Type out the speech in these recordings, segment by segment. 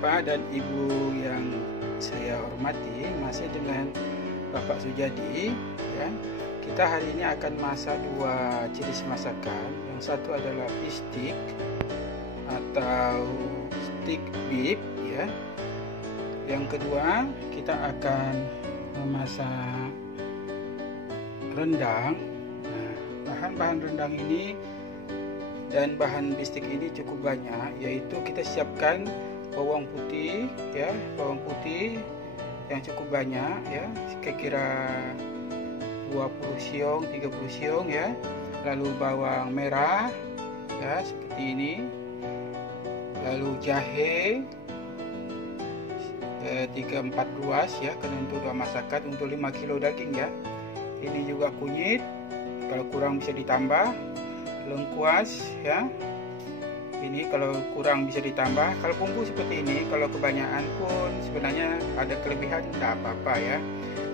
Bapak dan Ibu yang saya hormati, masih dengan Bapak Sujadi ya. Kita hari ini akan masak dua jenis masakan. Yang satu adalah beef atau steak beef ya. Yang kedua kita akan memasak rendang. Nah, bahan-bahan rendang ini dan bahan bistik ini cukup banyak, yaitu kita siapkan bawang putih ya, bawang putih yang cukup banyak ya, kira-kira 20 siung, 30 siung ya. Lalu bawang merah ya seperti ini. Lalu jahe 3-4 ruas ya, karena untuk dua masakan untuk 5 kilo daging ya. Ini juga kunyit, kalau kurang bisa ditambah. Lengkuas ya, ini kalau kurang bisa ditambah. Kalau bumbu seperti ini, kalau kebanyakan pun sebenarnya ada kelebihan, tidak apa-apa ya.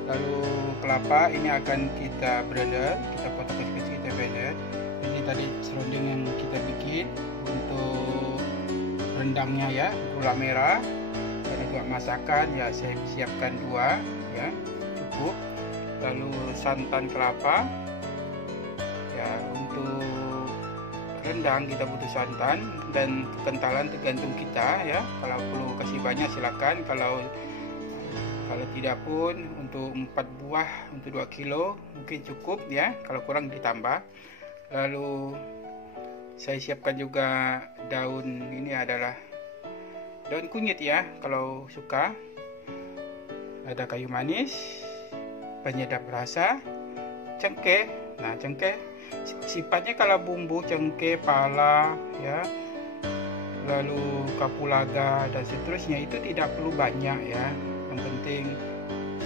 Lalu kelapa ini akan kita blender, kita potong kecil-kecil, kita blender. Ini tadi serunding yang kita bikin untuk rendangnya ya, gula merah. Ada dua masakan ya, saya siapkan dua ya, cukup. Lalu santan kelapa ya, untuk rendang kita butuh santan dan kekentalan tergantung kita ya. Kalau perlu kasih banyak silakan, kalau tidak pun untuk 4 buah untuk 2 kilo mungkin cukup ya, kalau kurang ditambah. Lalu saya siapkan juga daun, ini adalah daun kunyit ya, kalau suka. Ada kayu manis, penyedap rasa, cengkeh. Nah, cengkeh sifatnya kalau bumbu cengkeh, pala ya, lalu kapulaga dan seterusnya itu tidak perlu banyak ya. Yang penting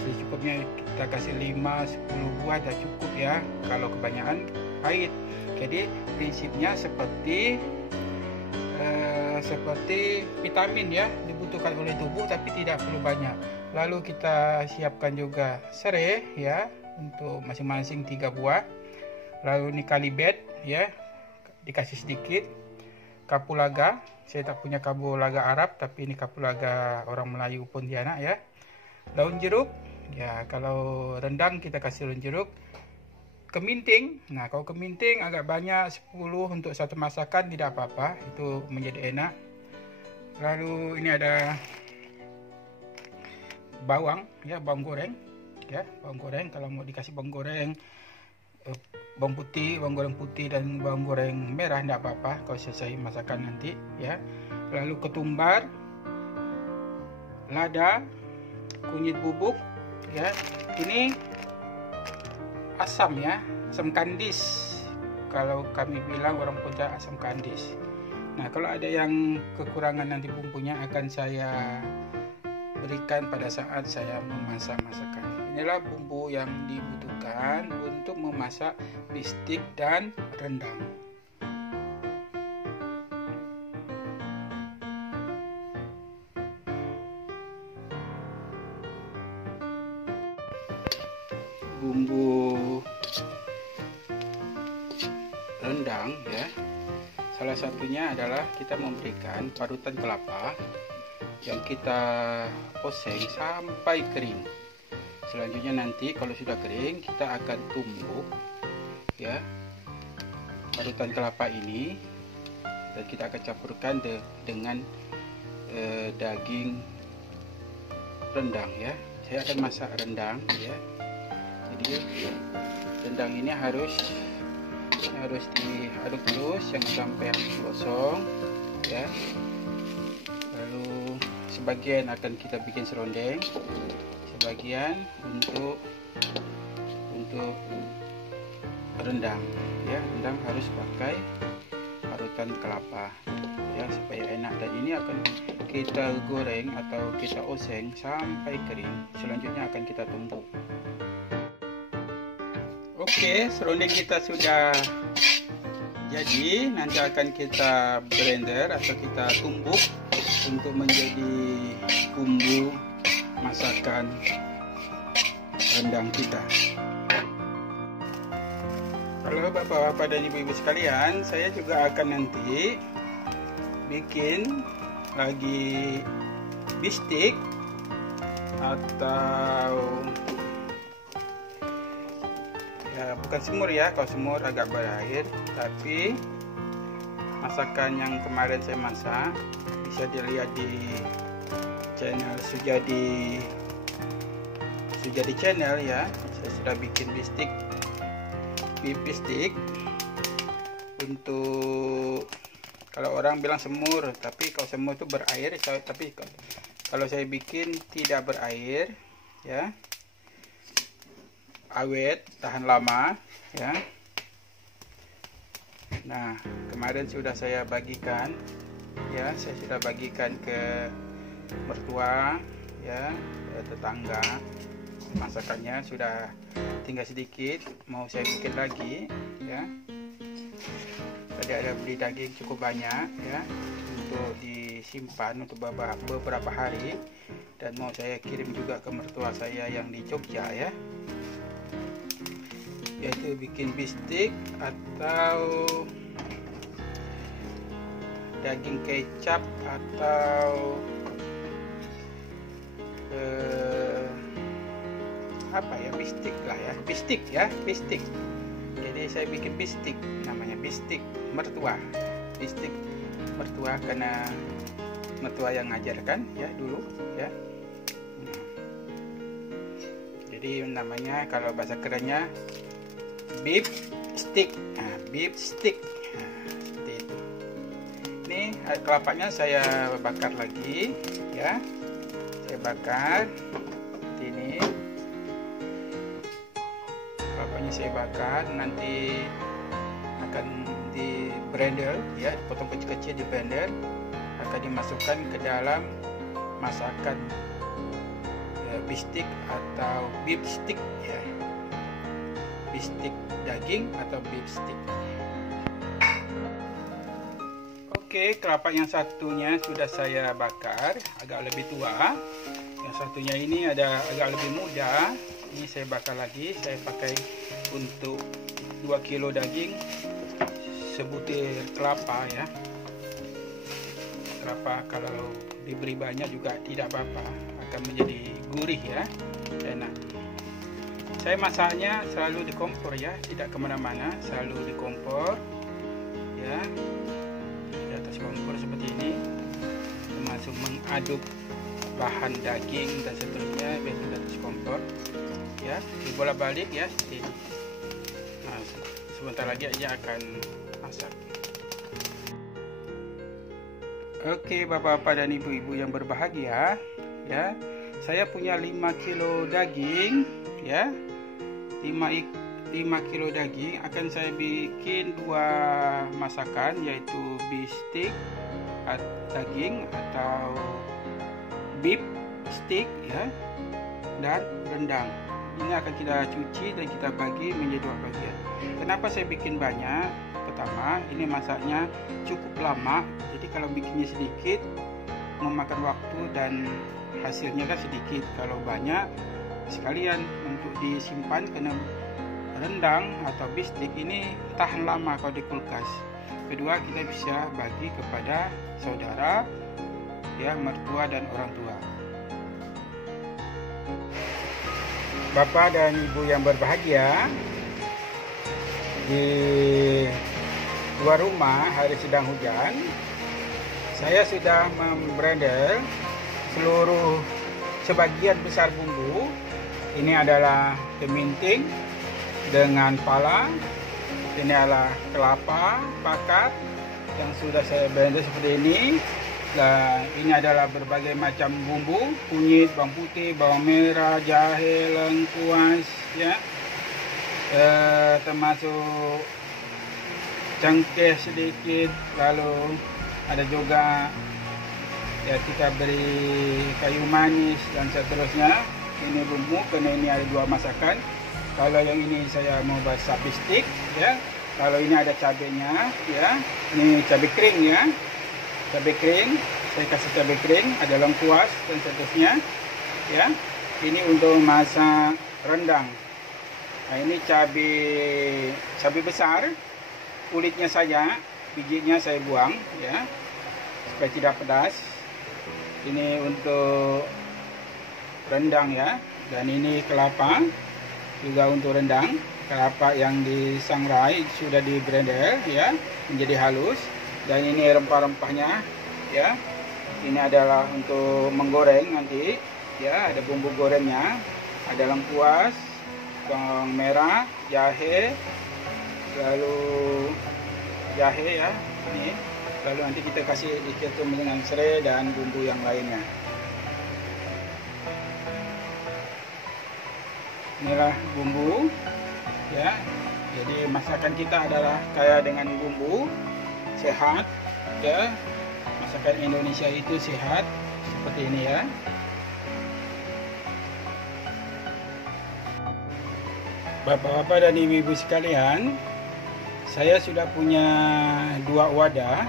secukupnya kita kasih 5-10 buah dah cukup ya, kalau kebanyakan pahit. Jadi prinsipnya seperti vitamin ya, dibutuhkan oleh tubuh tapi tidak perlu banyak. Lalu kita siapkan juga serai ya, untuk masing-masing 3 buah. Lalu ini kalibet ya, dikasih sedikit. Kapulaga, saya tak punya kapulaga Arab, tapi ini kapulaga orang Melayu Pontianak ya. Daun jeruk ya, kalau rendang kita kasih daun jeruk. Keminting, nah kalau keminting agak banyak, 10 untuk satu masakan tidak apa-apa, itu menjadi enak. Lalu ini ada bawang ya, bawang goreng ya, bawang goreng. Kalau mau dikasih bawang goreng bawang putih, bawang goreng putih dan bawang goreng merah tidak apa-apa kalau selesai masakan nanti ya. Lalu ketumbar, lada, kunyit bubuk ya. Ini asam ya, asam kandis, kalau kami bilang orang Pontianak asam kandis. Nah, kalau ada yang kekurangan nanti bumbunya akan saya berikan pada saat saya memasak masakan. Inilah bumbu yang dibutuhkan untuk memasak bistik dan rendang. Bumbu rendang ya, salah satunya adalah kita memberikan parutan kelapa yang kita oseng sampai kering. Selanjutnya nanti kalau sudah kering kita akan tumbuk ya parutan kelapa ini, dan kita akan campurkan dengan daging rendang ya. Saya akan masak rendang ya. Jadi rendang ini harus diaduk terus, jangan sampai gosong ya. Lalu sebagian akan kita bikin serundeng, sebagian untuk rendang ya. Rendang harus pakai parutan kelapa ya, supaya enak. Dan ini akan kita goreng atau kita oseng sampai kering. Selanjutnya akan kita tumbuk. Oke, serundeng kita sudah jadi. Nanti akan kita blender atau kita tumbuk untuk menjadi bumbu masakan rendang kita. Halo bapak-bapak dan ibu-ibu sekalian, saya juga akan nanti bikin lagi bistik atau ya bukan semur ya, kalau semur agak berair, tapi masakan yang kemarin saya masak bisa dilihat di channel Sujadi channel ya. Saya sudah bikin beef bistik untuk, kalau orang bilang semur, tapi kalau semur itu berair, tapi kalau saya bikin tidak berair ya, awet, tahan lama ya. Nah, kemarin sudah saya bagikan ya, saya sudah bagikan ke mertua ya, ke tetangga. Masakannya sudah tinggal sedikit, mau saya bikin lagi ya. Tadi ada beli daging cukup banyak ya, untuk disimpan untuk beberapa hari, dan mau saya kirim juga ke mertua saya yang di Jogja ya, yaitu bikin bistik atau daging kecap atau apa ya, bistik lah ya, bistik. Jadi saya bikin bistik, namanya bistik mertua, bistik mertua karena mertua yang ngajarkan ya dulu ya. Jadi namanya kalau bahasa kerennya beef stick. Nah, beef stick. Nah, seperti itu. Ini kelapanya saya bakar lagi ya. Saya bakar seperti ini. Kelapanya saya bakar, nanti akan di blender ya, dipotong kecil-kecil di blender, akan dimasukkan ke dalam masakan bistik atau beef stick ya, bistik daging atau beef stick. Oke, kelapa yang satunya sudah saya bakar, agak lebih tua. Yang satunya ini ada agak lebih muda. Ini saya bakar lagi. Saya pakai untuk 2 kilo daging, sebutir kelapa ya. Kelapa kalau diberi banyak juga tidak apa-apa, akan menjadi gurih ya, enak. Saya masaknya selalu di kompor ya, tidak kemana-mana, selalu di kompor ya, di atas kompor seperti ini, termasuk mengaduk bahan daging dan seterusnya di atas kompor ya, dibolak-balik ya seperti ini. Nah, sebentar lagi aja akan masak. Oke, bapak-bapak dan ibu-ibu yang berbahagia ya, saya punya 5 kilo daging ya, 5 kilo daging akan saya bikin 2 masakan, yaitu bistik daging atau beef stick ya, dan rendang. Ini akan kita cuci dan kita bagi menjadi 2 bagian. Kenapa saya bikin banyak? Pertama, ini masaknya cukup lama, jadi kalau bikinnya sedikit memakan waktu dan hasilnya kan sedikit. Kalau banyak sekalian untuk disimpan, karena rendang atau bistik ini tahan lama kalau di kulkas. Kedua, kita bisa bagi kepada saudara ya, mertua dan orang tua. Bapak dan ibu yang berbahagia, di luar rumah hari sedang hujan, saya sudah memblender sebagian besar bumbu. Ini adalah keminting dengan pala, ini adalah kelapa bakar yang sudah saya blender seperti ini. Dan ini adalah berbagai macam bumbu, kunyit, bawang putih, bawang merah, jahe, lengkuas ya, termasuk cengkeh sedikit, lalu ada juga ya kita beri kayu manis dan seterusnya. Ini bumbu, karena ini ada 2 masakan. Kalau yang ini saya mau masak bistik ya, kalau ini ada cabenya ya, ini cabai kering ya, cabai kering, saya kasih cabai kering, ada lengkuas dan seterusnya ya. Ini untuk masak rendang. Nah, ini cabai besar, kulitnya saja, bijinya saya buang ya, supaya tidak pedas. Ini untuk rendang ya, dan ini kelapa juga untuk rendang. Kelapa yang disangrai sudah di blender ya menjadi halus, dan ini rempah-rempahnya ya. Ini adalah untuk menggoreng nanti ya, ada bumbu gorengnya, ada lengkuas, bawang merah, jahe, lalu jahe ya ini, lalu nanti kita kasih diketum dengan serai dan bumbu yang lainnya. Inilah bumbu ya, jadi masakan kita adalah kaya dengan bumbu, sehat ya. Masakan Indonesia itu sehat seperti ini ya. Bapak-bapak dan ibu-ibu sekalian, saya sudah punya 2 wadah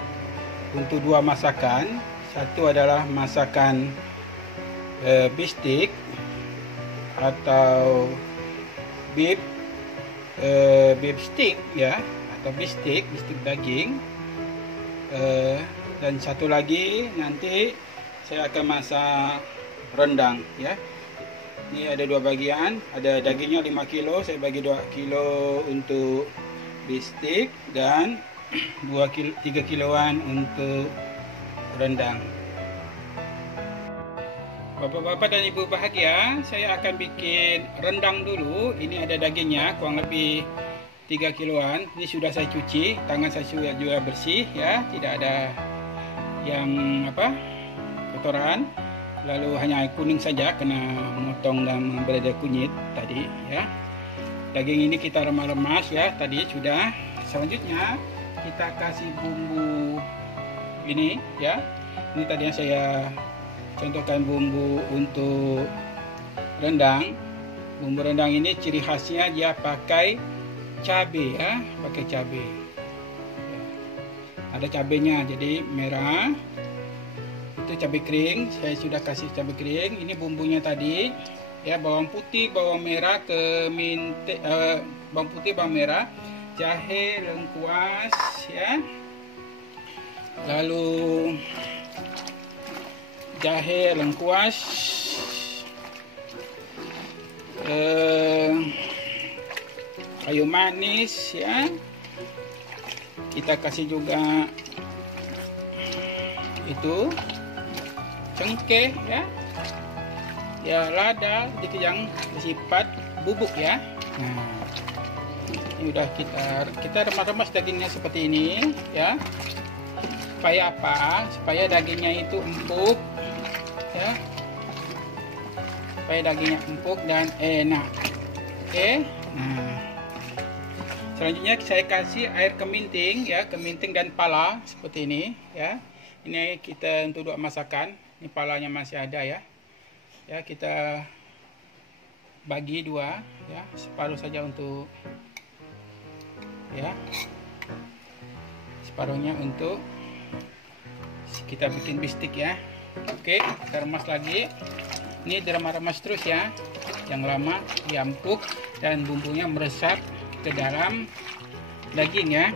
untuk 2 masakan. Satu adalah masakan bistik atau beef stick ya, atau bistik daging, dan satu lagi nanti saya akan masak rendang ya. Ini ada 2 bagian, ada dagingnya 5 kilo, saya bagi 2 kilo untuk bistik dan 3 kiloan untuk rendang. Bapak-bapak dan ibu bahagia, saya akan bikin rendang dulu. Ini ada dagingnya kurang lebih 3 kiloan. Ini sudah saya cuci, tangan saya sudah juga bersih ya, tidak ada yang kotoran. Lalu hanya kuning saja kena memotong dan mengambil kunyit tadi ya. Daging ini kita remas-remas ya, tadi sudah. Selanjutnya kita kasih bumbu ini ya. Ini tadi yang saya contohkan bumbu untuk rendang. Bumbu rendang ini ciri khasnya dia pakai cabai ya, pakai cabai. Ada cabainya, jadi merah. Itu cabai kering, saya sudah kasih cabai kering. Ini bumbunya tadi ya, bawang putih, bawang merah, bawang putih, bawang merah, jahe, lengkuas ya. Lalu jahe, lengkuas, kayu manis ya. Kita kasih juga itu cengkeh ya, lada sedikit yang bersifat bubuk ya. Nah, ini udah kita remas-remas dagingnya seperti ini ya. Supaya apa? Supaya dagingnya itu empuk ya. Supaya dagingnya empuk dan enak. Oke. Nah, selanjutnya saya kasih air keminting ya, keminting dan pala seperti ini ya. Ini kita untuk 2 masakan. Ini palanya masih ada ya. Ya, kita bagi 2 ya, separuh saja untuk ya. Separuhnya untuk kita bikin bistik ya. Oke, kita remas lagi. Ini diremas-remas terus ya. Yang lama diampuk dan bumbunya meresap ke dalam daging ya.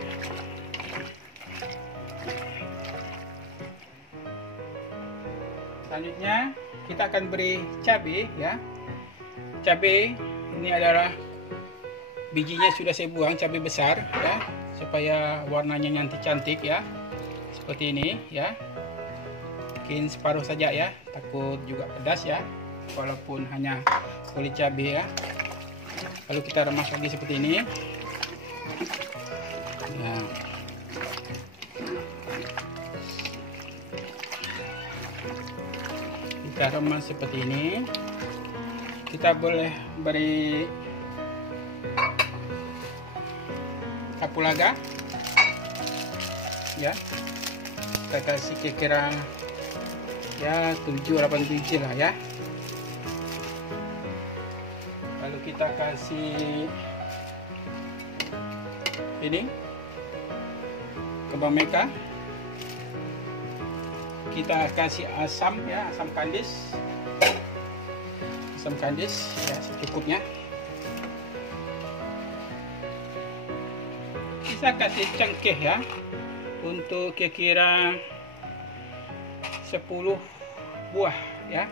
Selanjutnya kita akan beri cabai ya. Cabai ini adalah bijinya sudah saya buang, cabai besar ya, supaya warnanya cantik ya. Seperti ini ya. Mungkin separuh saja ya, takut juga pedas ya, walaupun hanya kulit cabai ya. Lalu kita remas lagi seperti ini ya. Kita remas seperti ini. Kita boleh beri kapulaga ya. Kita kasih kira-kira ya 7-8 biji lah ya. Lalu kita kasih ini kembang meka. Kita kasih asam ya, asam kandis ya, secukupnya. Kita kasih cengkeh ya, untuk kira-kira 10 buah ya.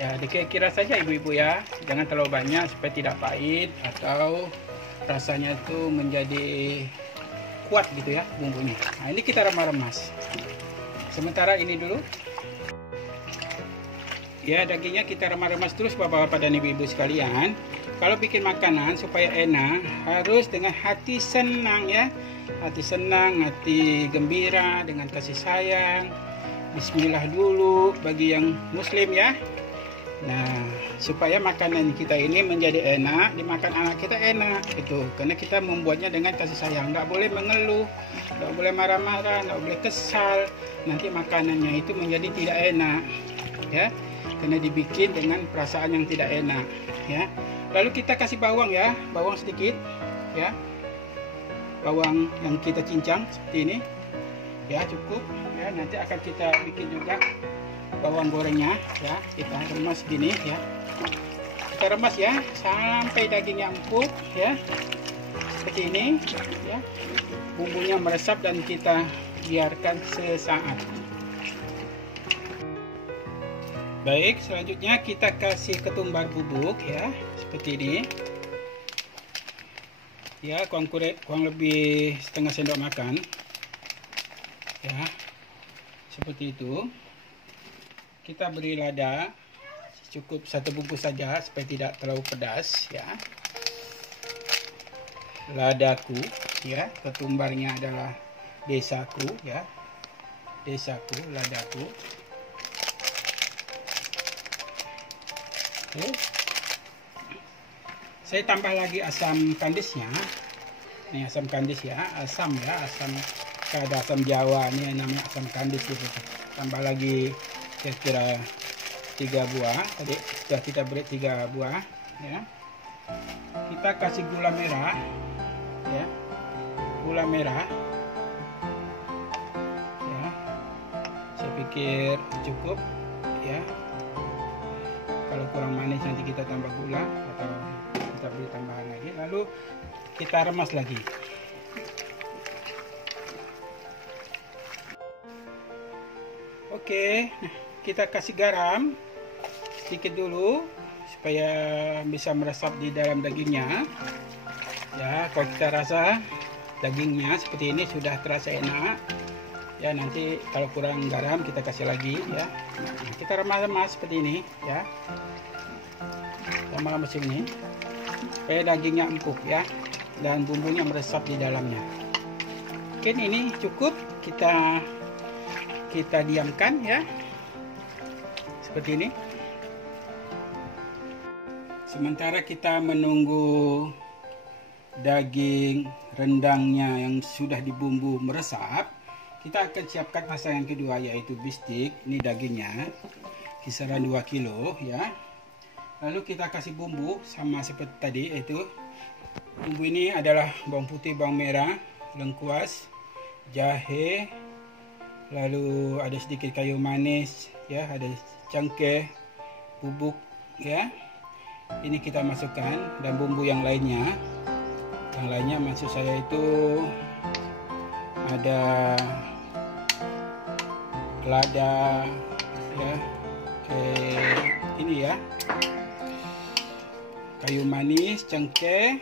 Ya, dikira-kira saja ibu-ibu ya, jangan terlalu banyak supaya tidak pahit atau rasanya itu menjadi kuat gitu ya bumbunya. Nah, ini kita remas-remas. Sementara ini dulu. Ya, dagingnya kita remas-remas terus bapak-bapak dan ibu-ibu sekalian. Kalau bikin makanan supaya enak, harus dengan hati senang ya. Hati senang, hati gembira, dengan kasih sayang. Bismillah dulu bagi yang muslim ya. Nah, supaya makanan kita ini menjadi enak, dimakan anak kita enak gitu. Karena kita membuatnya dengan kasih sayang. Nggak boleh mengeluh, nggak boleh marah-marah, nggak boleh kesal. Nanti makanannya itu menjadi tidak enak ya. Karena dibikin dengan perasaan yang tidak enak ya. Lalu kita kasih bawang ya, bawang sedikit ya. Bawang yang kita cincang seperti ini. Ya, cukup ya. Nanti akan kita bikin juga bawang gorengnya ya, kita remas gini ya, kita remas ya sampai dagingnya empuk ya, seperti ini ya, bumbunya meresap dan kita biarkan sesaat. Baik, selanjutnya kita kasih ketumbar bubuk ya, seperti ini ya, kurang lebih setengah sendok makan ya, seperti itu. Kita beri lada cukup 1 bungkus saja supaya tidak terlalu pedas ya. Ladaku ya, ketumbarnya adalah desaku ya, desaku, ladaku. Oke. Saya tambah lagi asam kandisnya. Ini asam kandis ya, asam ya, asam, ada asam Jawa ini namanya asam kandis gitu. Tambah lagi kira-kira 3 buah. Tadi sudah kita beri 3 buah ya. Kita kasih gula merah ya, gula merah ya, saya pikir cukup ya. Kalau kurang manis nanti kita tambah gula atau kita beri tambahan lagi. Lalu kita remas lagi. Oke, nah, kita kasih garam sedikit dulu supaya bisa meresap di dalam dagingnya ya. Kalau kita rasa dagingnya seperti ini sudah terasa enak ya, nanti kalau kurang garam kita kasih lagi ya. Nah, kita remas-remas seperti ini ya, remas ini supaya dagingnya empuk ya dan bumbunya meresap di dalamnya. Mungkin ini cukup, kita diamkan ya, seperti ini. Sementara kita menunggu daging rendangnya yang sudah dibumbu meresap, kita akan siapkan masakan yang kedua, yaitu bistik. Ini dagingnya kisaran 2 kilo ya. Lalu kita kasih bumbu sama seperti tadi, yaitu bumbu ini adalah bawang putih, bawang merah, lengkuas, jahe, lalu ada sedikit kayu manis ya, ada cengkeh, bubuk ya. Ini kita masukkan, dan bumbu yang lainnya. Yang lainnya maksud saya itu ada lada ya, ini ya, kayu manis, cengkeh,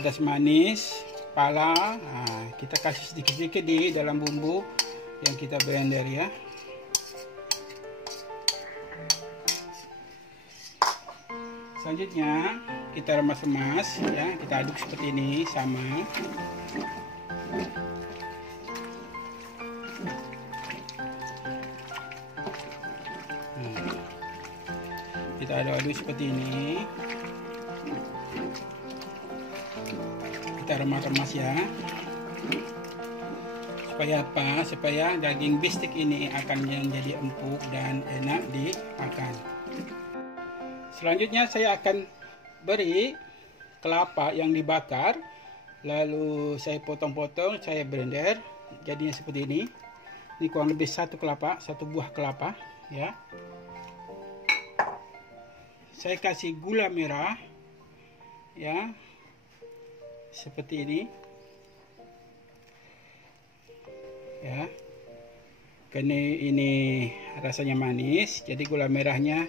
adas manis, pala. Nah, kita kasih sedikit-sedikit di dalam bumbu yang kita blender ya. Selanjutnya kita remas-remas ya, kita aduk seperti ini sama. Kita aduk-aduk seperti ini. Kita remas-remas ya. Supaya apa? Supaya daging bistik ini akan menjadi empuk dan enak dimakan. Selanjutnya saya akan beri kelapa yang dibakar, lalu saya potong-potong, saya blender, jadinya seperti ini. Ini kurang lebih 1 kelapa, 1 buah kelapa ya. Saya kasih gula merah ya, seperti ini ya. karena ini rasanya manis, jadi gula merahnya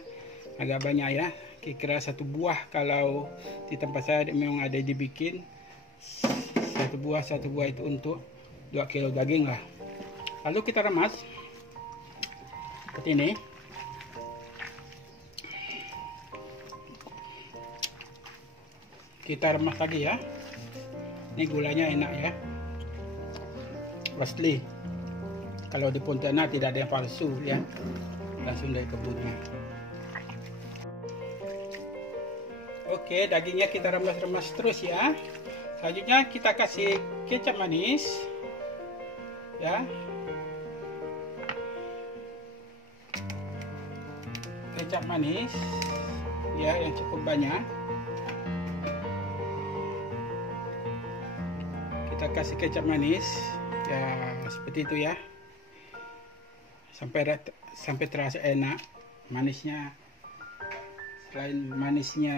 agak banyak ya. Kira-kira 1 buah, kalau di tempat saya memang ada dibikin 1 buah itu untuk 2 kilo daging lah. Lalu kita remas seperti ini. Kita remas lagi ya. Ini gulanya enak ya, asli. Kalau di Pontianak tidak ada yang palsu ya, langsung dari kebunnya. Oke, dagingnya kita remas-remas terus ya. Selanjutnya kita kasih kecap manis ya. Kecap manis ya, yang cukup banyak. Kita kasih kecap manis ya, seperti itu ya, sampai terasa enak manisnya. Selain manisnya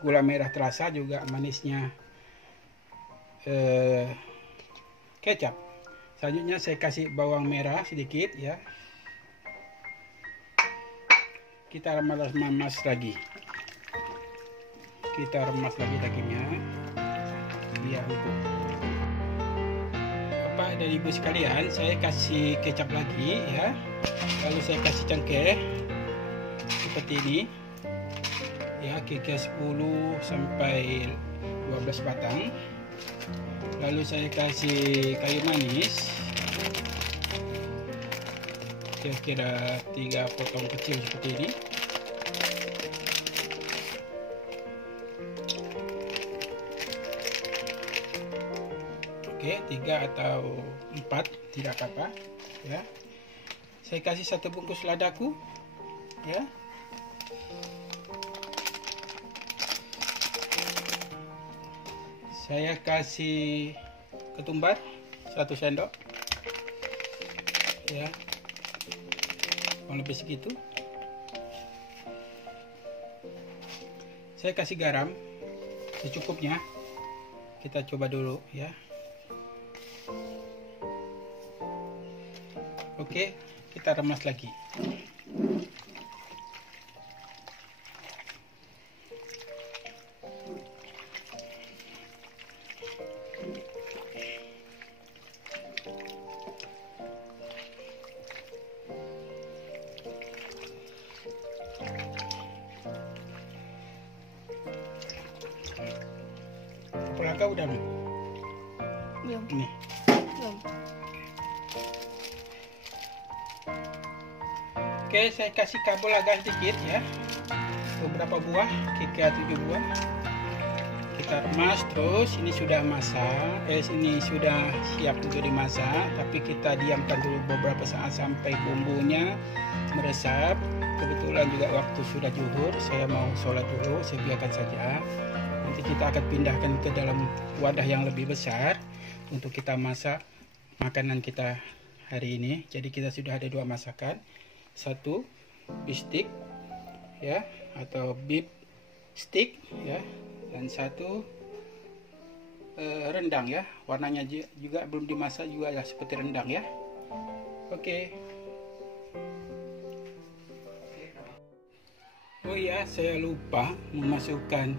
gula merah terasa, juga manisnya kecap. Selanjutnya saya kasih bawang merah sedikit ya. Kita remas lagi. Kita remas lagi dagingnya biar empuk. Bapak dan Ibu sekalian, saya kasih kecap lagi ya. Lalu saya kasih cengkeh seperti ini ya, kira-kira 10 sampai 12 batang. Lalu saya kasih kayu manis kira-kira 3 potong kecil seperti ini. Oke, 3 atau 4 tidak apa-apa ya. Saya kasih 1 bungkus ladaku ya. Saya kasih ketumbar 1 sendok ya, kurang lebih segitu. Saya kasih garam secukupnya. Kita coba dulu ya. Oke, kita remas lagi. Kapulaga udah belum? Belum. Ini. Belum. Oke, saya kasih kapulaga sedikit ya. Beberapa buah, kira-kira 7 buah. Kita remas terus. Ini sudah masak. Ini sudah siap untuk dimasak. Tapi kita diamkan dulu beberapa saat sampai bumbunya meresap. Kebetulan juga waktu sudah zuhur, saya mau sholat dulu. Saya biarkan saja. Nanti kita akan pindahkan ke dalam wadah yang lebih besar untuk kita masak makanan kita hari ini. Jadi kita sudah ada 2 masakan. 1 beef stick ya, atau beef stick ya, dan 1 rendang ya. Warnanya juga belum dimasak juga ya, seperti rendang ya. Oke. Oh iya, saya lupa memasukkan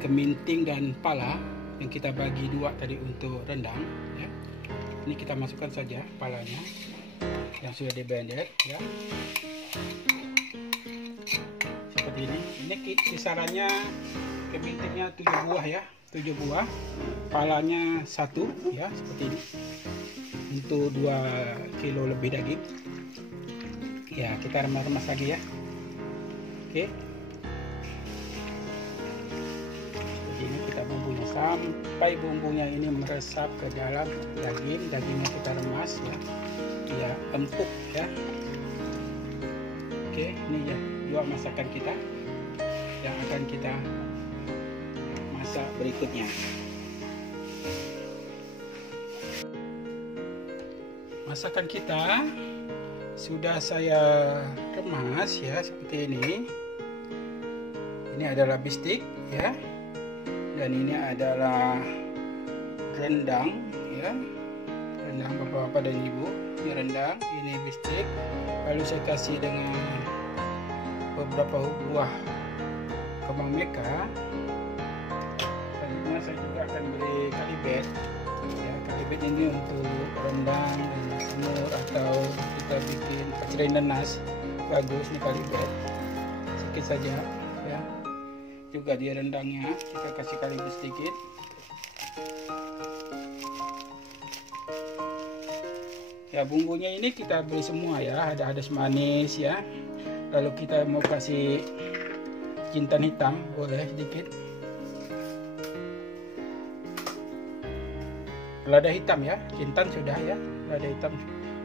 keminting dan pala yang kita bagi 2 tadi untuk rendang ya. Ini kita masukkan saja palanya yang sudah diblender ya, seperti ini. Ini kisarannya kemintingnya 7 buah ya, 7 buah, palanya 1 ya, seperti ini, untuk 2 kilo lebih daging ya. Kita remas-remas lagi ya. Oke, seperti ini kita bumbunya sampai bumbunya ini meresap ke dalam daging. Dagingnya kita remas ya, empuk ya. Oke, ini ya 2 masakan kita yang akan kita masak berikutnya. Masakan kita sudah saya remas ya, seperti ini. Ini adalah beef stick ya, dan ini adalah rendang ya. rendang bapak-bapak dan ibu. Ini rendang, ini bistik. Lalu saya kasih dengan beberapa buah kembang meka. Selanjutnya saya juga akan beri kalibet. Ya, kalibet ini untuk rendang dan semur atau kita bikin pecel nanas. Bagus nih kalibet. Sedikit saja ya. Juga di rendangnya kita kasih kalibet sedikit. Ya, bumbunya ini kita beri semua ya, ada manis ya. Lalu kita mau kasih jintan hitam, boleh sedikit. Lada hitam ya, jintan sudah ya, lada hitam.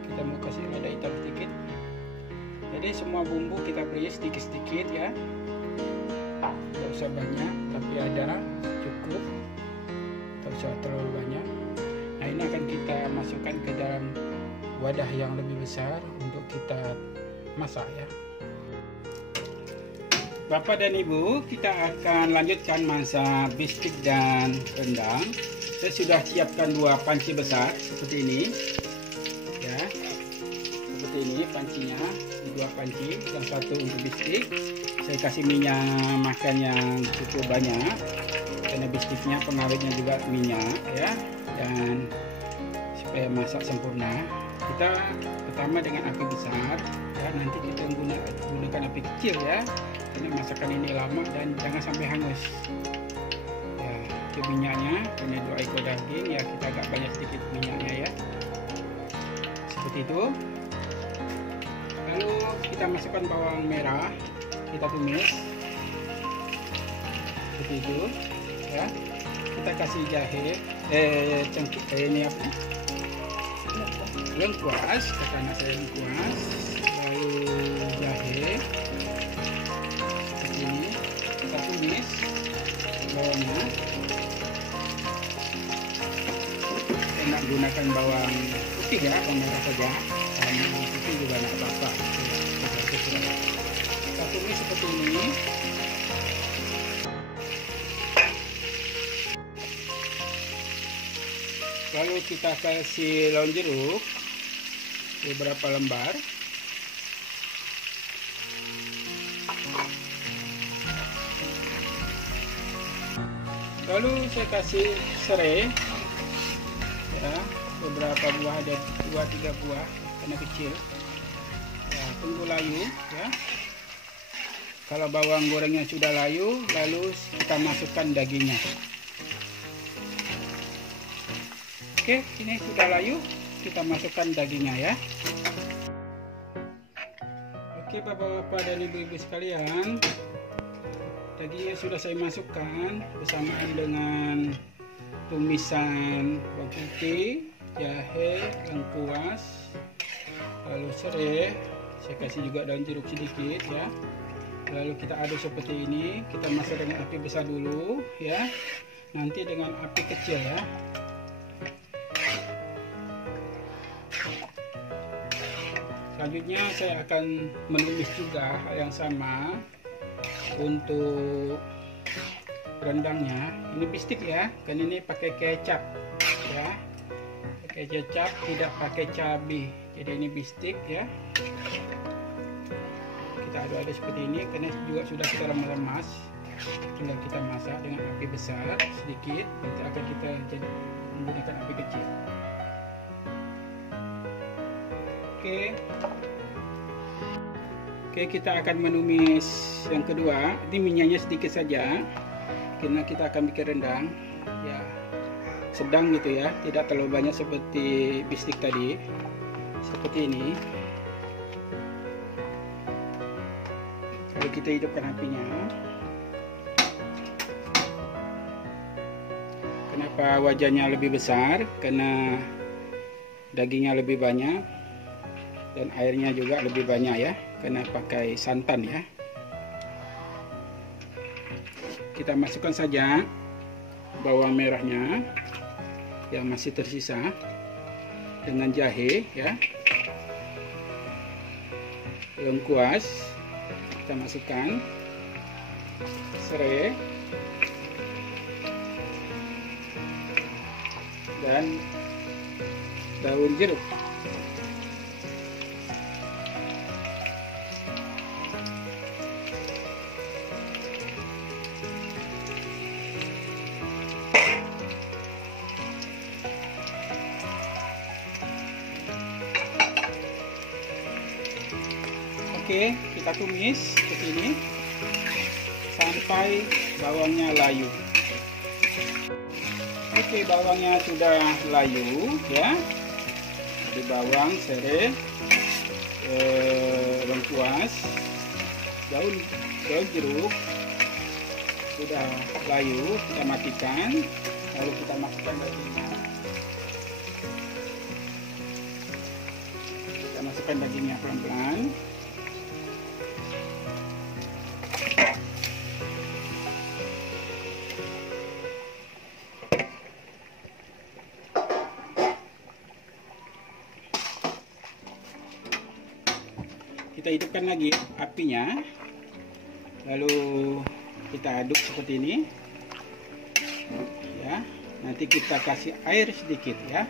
Kita mau kasih lada hitam sedikit. Jadi semua bumbu kita beri sedikit-sedikit ya. Tidak usah banyak, tapi ada cukup. Tidak usah terlalu banyak. Nah, ini akan kita masukkan ke dalam wadah yang lebih besar untuk kita masak ya. Bapak dan Ibu, kita akan lanjutkan masak bistik dan rendang. Saya sudah siapkan 2 panci besar seperti ini ya, seperti ini pancinya, 2 panci, yang satu untuk bistik. Saya kasih minyak makan yang cukup banyak karena bistiknya pengawetnya juga minyak ya, dan supaya masak sempurna. Kita pertama dengan api besar ya, nanti kita gunakan api kecil ya, karena masakan ini lama dan jangan sampai hangus ya. Ke minyaknya, karena 2 ekor daging ya, kita agak banyak sedikit minyaknya ya, seperti itu. Lalu kita masukkan bawang merah, kita tumis seperti itu ya. Kita kasih jahe, cengkeh, ini apa, lengkuas, kata anak saya lengkuas. Lalu jahe seperti ini, kita tumis bawangnya. Saya nak gunakan bawang putih ya, bawang merah saja, karena bawang putih juga nak apa-apa. Kita tumis seperti ini. Lalu kita kasih daun jeruk beberapa lembar. Lalu saya kasih serai ya, beberapa buah, ada 2-3 buah karena kecil ya. Tunggu layu ya. Kalau bawang gorengnya sudah layu, lalu kita masukkan dagingnya. Oke, ini sudah layu, kita masukkan dagingnya ya. Oke, bapak-bapak dan ibu-ibu sekalian, dagingnya sudah saya masukkan bersamaan dengan tumisan bawang putih, jahe, lengkuas, lalu serai. Saya kasih juga daun jeruk sedikit ya. Lalu kita aduk seperti ini. Kita masak dengan api besar dulu ya. Nanti dengan api kecil ya. Selanjutnya saya akan menumis juga hal yang sama untuk rendangnya. Ini bistik ya, kan ini pakai kecap ya, pakai kecap, tidak pakai cabai. Jadi ini bistik ya. Kita aduk-aduk seperti ini, karena juga sudah kita remas-remas. Tinggal kita masak dengan api besar sedikit. Nanti akan kita menggunakan api kecil. Oke, kita akan menumis yang kedua. Ini minyaknya sedikit saja, karena kita akan bikin rendang ya, sedang gitu ya, tidak terlalu banyak seperti bistik tadi. Seperti ini. Lalu kita hidupkan apinya. Kenapa wajannya lebih besar? Karena dagingnya lebih banyak dan airnya juga lebih banyak ya, karena pakai santan ya. Kita masukkan saja bawang merahnya yang masih tersisa dengan jahe ya, lengkuas kita masukkan, serai dan daun jeruk. Oke, kita tumis seperti ini sampai bawangnya layu. Oke, bawangnya sudah layu ya. Ada bawang, serai, lengkuas, daun jeruk sudah layu. Kita matikan, lalu kita masukkan dagingnya. Kita masukkan dagingnya pelan-pelan. Kita hidupkan lagi apinya, lalu kita aduk seperti ini ya. Nanti kita kasih air sedikit ya.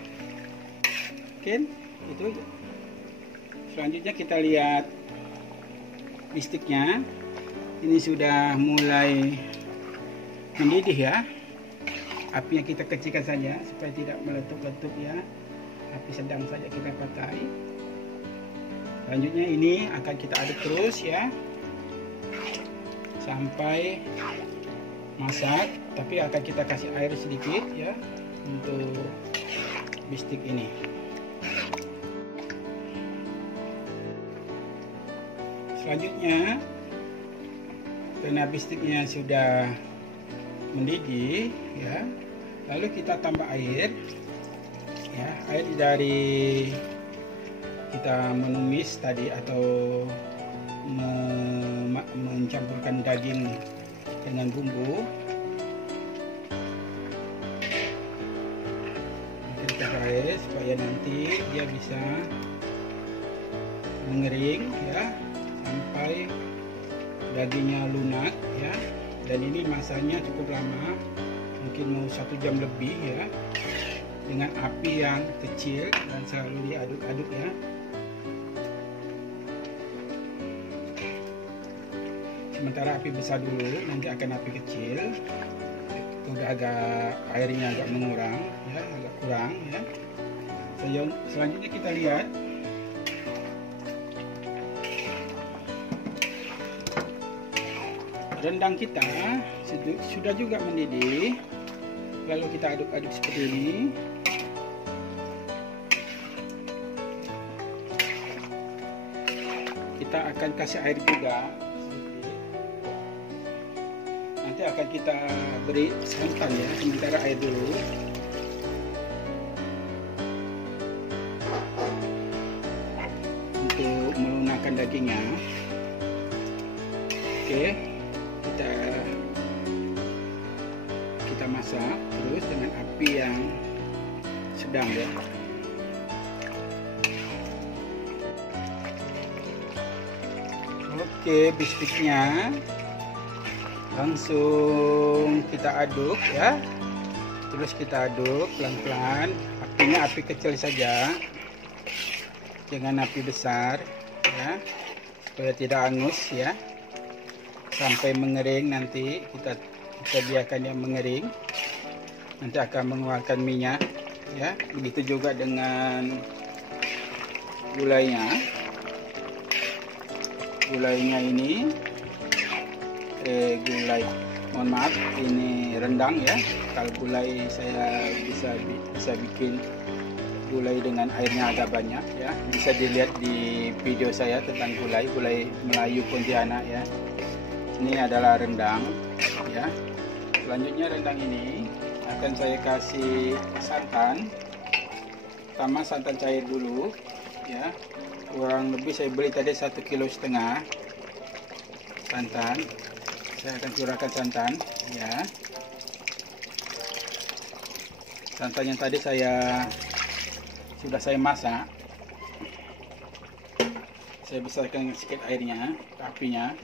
Oke, itu. Selanjutnya kita lihat bistiknya, ini sudah mulai mendidih ya. Apinya kita kecilkan saja supaya tidak meletup-letup ya. Api sedang saja kita pakai. Selanjutnya ini akan kita aduk terus ya sampai masak, tapi akan kita kasih air sedikit ya untuk bistik ini. Selanjutnya karena bistiknya sudah mendidih ya, lalu kita tambah air ya, air dari kita menumis tadi atau mencampurkan daging dengan bumbu. Kita air supaya nanti dia bisa mengering ya sampai dagingnya lunak ya. Dan ini masaknya cukup lama, mungkin mau 1 jam lebih ya, dengan api yang kecil dan selalu diaduk-aduk ya. Sementara api besar dulu, nanti akan api kecil. Itu udah agak airnya agak mengurang ya, agak kurang ya. Selanjutnya kita lihat rendang kita sudah juga mendidih. Lalu kita aduk-aduk seperti ini. Kita akan kasih air juga. Nanti akan kita beri santan ya, sementara air dulu. Untuk melunakkan dagingnya. Oke, kita masak terus dengan api yang sedang ya. Oke, bistiknya langsung kita aduk ya, terus kita aduk pelan-pelan, apinya api kecil saja, jangan api besar ya, supaya tidak hangus ya, sampai mengering. Nanti kita biarkan dia mengering, nanti akan mengeluarkan minyak ya. Begitu juga dengan gulainya ini mohon maaf, ini rendang ya. Kalau gulai saya bisa bikin gulai dengan airnya agak banyak ya, bisa dilihat di video saya tentang gulai Melayu Pontianak ya. Ini adalah rendang ya. Selanjutnya rendang ini akan saya kasih santan, pertama santan cair dulu ya, kurang lebih saya beli tadi 1,5 kilo santan. Saya akan curahkan santan ya. Santan yang tadi sudah saya masak. Saya besarkan sedikit airnya, apinya.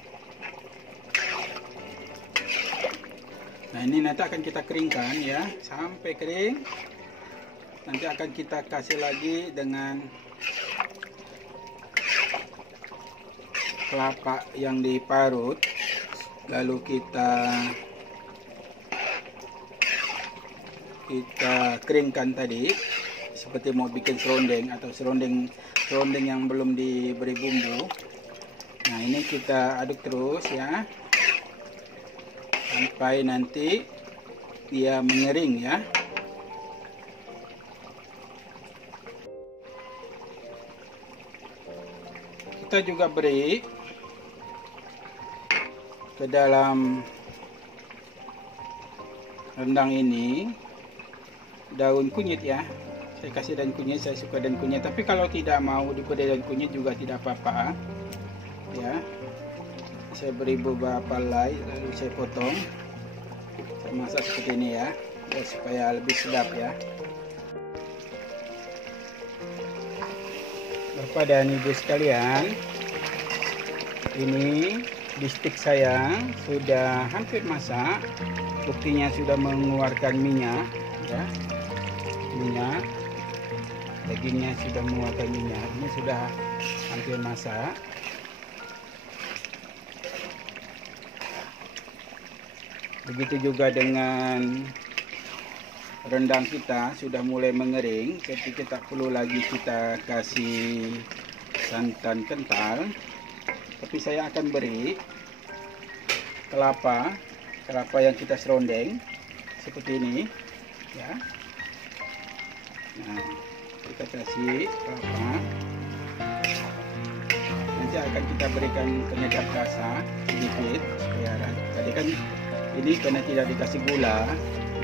Nah, ini nanti akan kita keringkan ya, sampai kering. Nanti akan kita kasih lagi dengan kelapa yang diparut, lalu kita keringkan tadi seperti mau bikin serundeng atau serundeng yang belum diberi bumbu. Nah, ini kita aduk terus ya sampai nanti dia mengering ya. Kita juga beri ke dalam rendang ini daun kunyit ya. Saya kasih daun kunyit, saya suka daun kunyit, tapi kalau tidak mau diberi daun kunyit juga tidak apa-apa ya. Saya beri beberapa helai lalu saya potong, saya masak seperti ini ya, supaya lebih sedap ya. Bapak dan Ibu sekalian, ini bistik saya sudah hampir masak, buktinya sudah mengeluarkan minyak ya, dagingnya sudah mengeluarkan minyak, ini sudah hampir masak. Begitu juga dengan rendang kita sudah mulai mengering, jadi kita perlu lagi kita kasih santan kental, tapi saya akan beri kelapa yang kita serundeng seperti ini ya. Nah, kita kasih kelapa, nanti akan kita berikan penyedap rasa sedikit supaya tadi kan ini karena tidak dikasih gula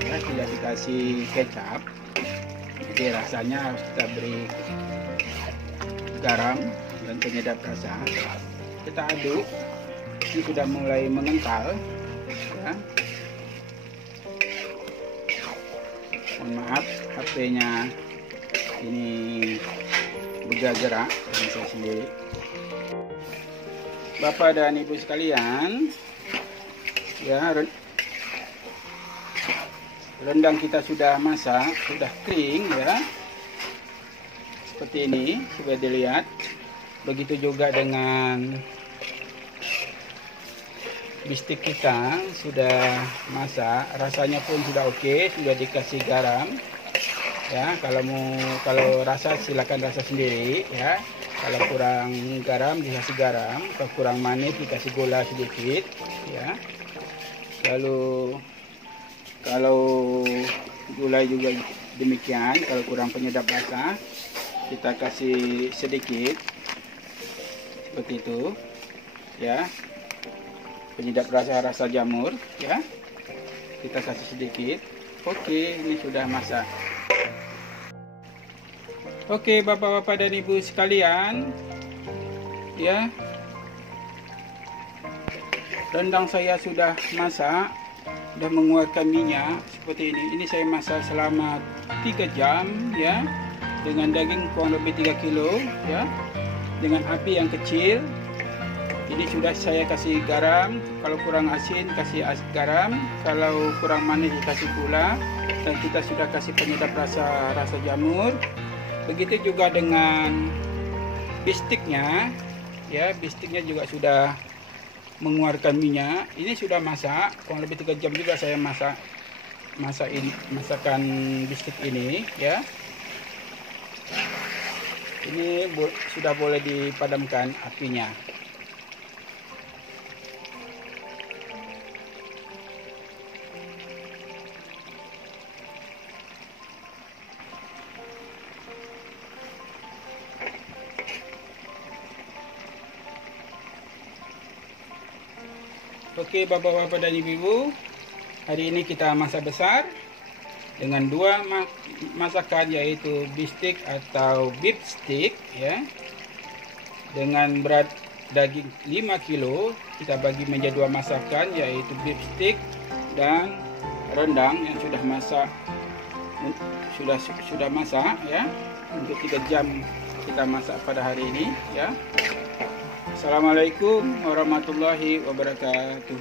ya, tidak dikasih kecap, jadi rasanya harus kita beri garam dan penyedap rasa. Kita aduk, ini sudah mulai mengental ya. Mohon maaf, HP-nya ini bergerak dengan saya sendiri. Bapak dan Ibu sekalian ya, rendang kita sudah masak, sudah kering ya, seperti ini sudah dilihat. Begitu juga dengan bistik kita sudah masak, rasanya pun sudah oke, sudah dikasih garam ya. Kalau rasa silakan rasa sendiri ya, kalau kurang garam dikasih garam, kalau kurang manis dikasih gula sedikit ya. Lalu kalau gulai juga demikian, kalau kurang penyedap rasa kita kasih sedikit seperti itu ya. Penyedap rasa jamur ya, kita kasih sedikit. Oke, ini sudah masak. Oke, bapak-bapak dan ibu sekalian ya, rendang saya sudah masak, sudah mengeluarkan minyak seperti ini. Ini saya masak selama 3 jam ya, dengan daging kurang lebih 3 kilo ya, dengan api yang kecil. Ini sudah saya kasih garam, kalau kurang asin kasih garam, kalau kurang manis dikasih gula, dan kita sudah kasih penyedap rasa jamur. Begitu juga dengan bistiknya ya, bistiknya juga sudah mengeluarkan minyak. Ini sudah masak kurang lebih 3 jam juga saya masakan bistik ini ya. Ini sudah boleh dipadamkan apinya. Oke bapak-bapak dan ibu-ibu, hari ini kita masak besar dengan 2 masakan, yaitu bistik atau beef stick ya, dengan berat daging 5 kilo. Kita bagi menjadi 2 masakan, yaitu beef stick dan rendang yang sudah masak, sudah masak ya, untuk 3 jam kita masak pada hari ini ya. Assalamualaikum warahmatullahi wabarakatuh.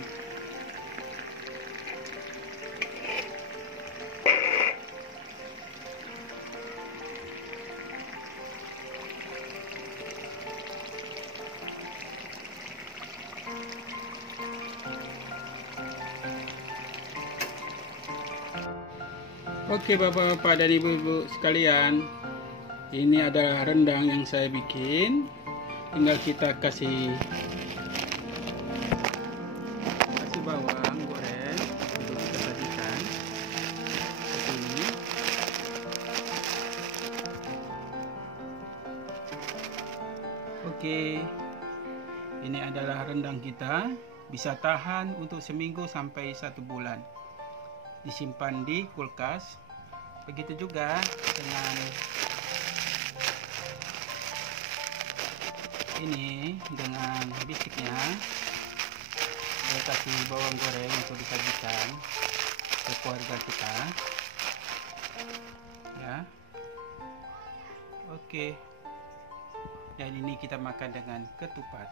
Oke bapak-bapak dan ibu-ibu sekalian, ini adalah rendang yang saya bikin. Tinggal kita kasih bawang goreng untuk kita sajikan seperti ini. Oke, ini adalah rendang kita, bisa tahan untuk seminggu sampai 1 bulan, disimpan di kulkas. Begitu juga dengan ini, dengan bisiknya. Saya kasih bawang goreng untuk disajikan ke keluarga kita ya. Oke, dan ini kita makan dengan ketupat.